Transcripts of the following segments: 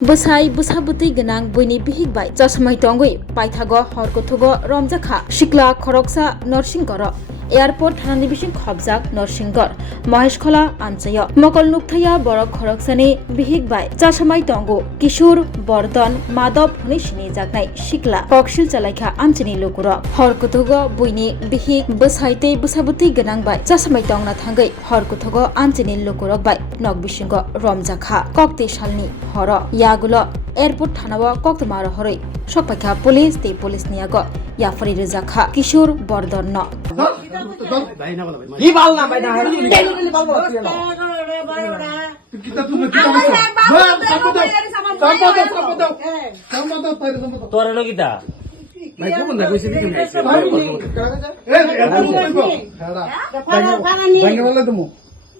Besai besabuti genang buini bihik bai chasmai tongui paithago horkothogo romjakha shikla khoroksa norsingkoro airport thanani bising khobjak norsingkor maheshkhola anchayo mokol nukthaya borok khoroksani bihik bai chasmai tongo kishur bordon madop honi sini jaknai shikla kokshil chalaikha amchini lokuro horkothogo buini bihik besaite besabuti genang bai chasmai tongna thangai horkothogo amchini lokurok bai nok bisingo romjakha kokte salni horo yagulo airport thanawa koktmaro horoi sokpaikha police te police niyago yafari rejakha kishur bordon no কি বাল না ভাই না তোর হলো কিতা ভাই কোন না কইছিস কি ভাই বলে তুমি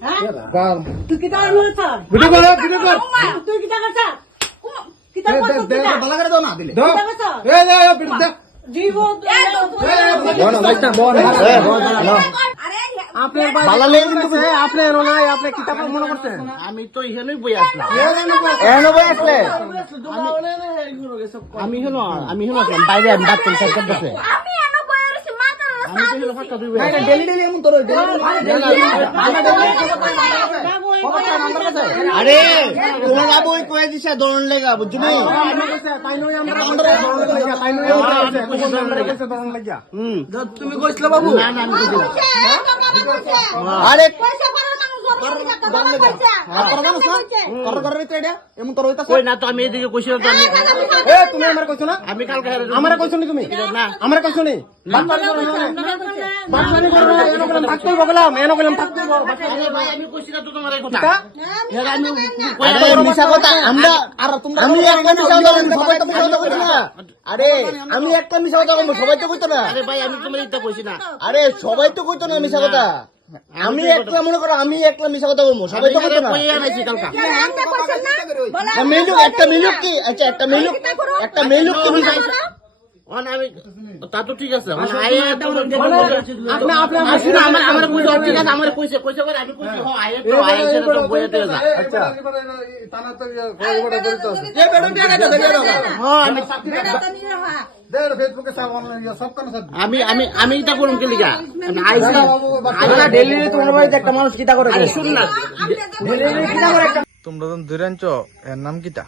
হ্যাঁ তুই কিতা করছ ভিডিও কর তুই কিতা করছ কিতা করছ বালা করে দাও না দিলে এই বিরুদ্ধে জীবো বল ভাইটা বল আপনার বালা লেগে কিন্তু আপনি এনো না আপনি কিতাব মনে করতেন আমি তো এখানেই বই আসলাম এনো বই আসলে আমি হলো বাইরে বাথরুম সাইড করতেছে আমি এনো বই আসছি মাথার আমি তো হলো ফাঁকা দুই বই না ডেলি ডেলি এমন তোর আরে তোমার বাবু ওই কয়ে দিছে দরন লেগা বুঝছো না আমি কইছে তাই নই আমরা দরন লেগা তুমি কইছলা বাবু না না আমি কইছি আরে পয়সা পারো না তুমি আমার কইছো না আমি কালকে আমারে কইছো নি তুমি না আমারে কইছো নি বাটপানি করো না এনো কইলাম থাকতেই বগলাম এনো কইলাম থাকতেই আরে ভাই আমি কইছি না তো তোমার এই কথা এরা আমি আরে মিছা কথা আমরা আর তোমরা আমি একটা মিছা কথা সবাই তো মিছা কথা কইছো না আরে আমি একটা মিছা কথা কইবো সবাই তো কইতো না আরে ভাই আমি তোমার এটা কইছি না আরে সবাই তো কইতো না মিছা কথা আমি একলা মনে করো আমি একলা মিছা কথা বলবো সবাই তো কইতো না কইয়া নাইছি কালকা মেলুক একটা মেলুক কি আচ্ছা একটা মেলুক তুমি আমি তা তো ঠিক আছে আপনি আমার কইছো ঠিক আছে আমার কইছে করে আমি কইছি হ আয়ে তো আইছে তো বইতে যা আচ্ছা তানা তো বড় করতে আছে এ বেডন দিয়া গাইতে দেয়া দাও হ্যাঁ আমি বেডা নিয়ে হা দেড় ফেসবুকে সব অনলাইন সব কানে সব আমি এটা করুম কি লিগা আইছি আমরা ডেইলি তোমার বাড়িতে একটা মানুষ কিটা করে শুন না ডেইলি কিটা করে একটা তোমরা তো দূরাঞ্চ এর নাম কিটা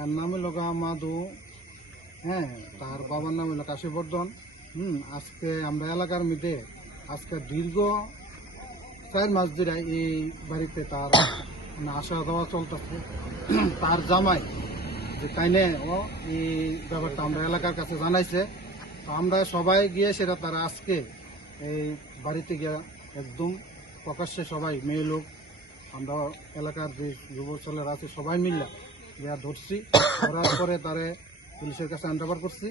এর নাম হলো মাধু হ্যাঁ তার বাবার নাম হলো কাশীবর্ধন আজকে আমরা এলাকার মধ্যে আজকে দীর্ঘ 4 মাস ধরে এই বাড়িতে তার আসা যাওয়া চলতেছে তার জামাই যে তাইনে ও এই ব্যাপারটা আমরা এলাকার কাছে জানাইছে তো আমরা সবাই গিয়ে সেটা তারা আজকে এই বাড়িতে গিয়ে একদম প্রকাশ্যে সবাই মেয়ে লোক আমরা এলাকার যে যুব ছেলেরা আছে সবাই মিললে গিয়া ধরছি ধরার পরে তারে পুলিশের কাছে হ্যান্ডওভার করছি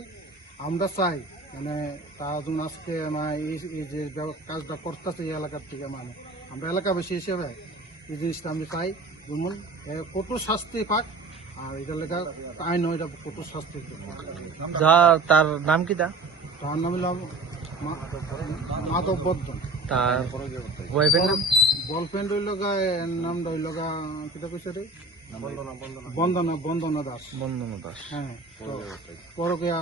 আমরা চাই মানে তার জন্য আজকে এই যে কাজটা করতেছে এই এলাকার থেকে মানে আমরা এলাকাবাসী হিসেবে এই জিনিসটা আমি চাই যেমন কঠোর শাস্তি পাক আর এটা লেখা আইন এটা কঠোর শাস্তি যা তার নাম কিটা তার নাম হলো মাধব বর্ধন তার ওয়াইফের নাম বলফ্রেন্ড হইল গা এর নামটা হইল গা কিটা কইছে রে বন্দনা দাস হ্যাঁ পরকিয়া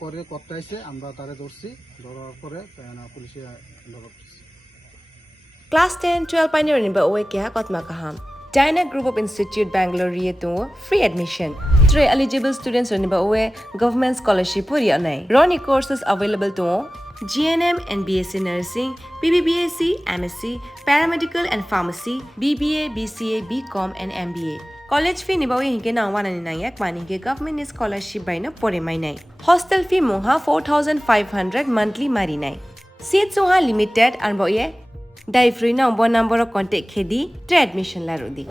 করে করতে আইছে আমরা তারে ধরছি ধরার পরে পুলিশে Class 10 12 pioneer ni ba oe kya kotma kaham China Group of Institute Bangalore riye to free admission 3 eligible students ni ba oe government scholarship puri anai Roni courses available to GNM and BSc Nursing, BBBSc, MSc, Paramedical and Pharmacy, BBA, BCA, BCom and MBA. College fee ni bawi hinke na 199 yak mani ke government scholarship by na pore mai nai. Hostel fee moha 4500 monthly mari nai. Seats soha limited and boye dai free na number contact khedi admission la rodi.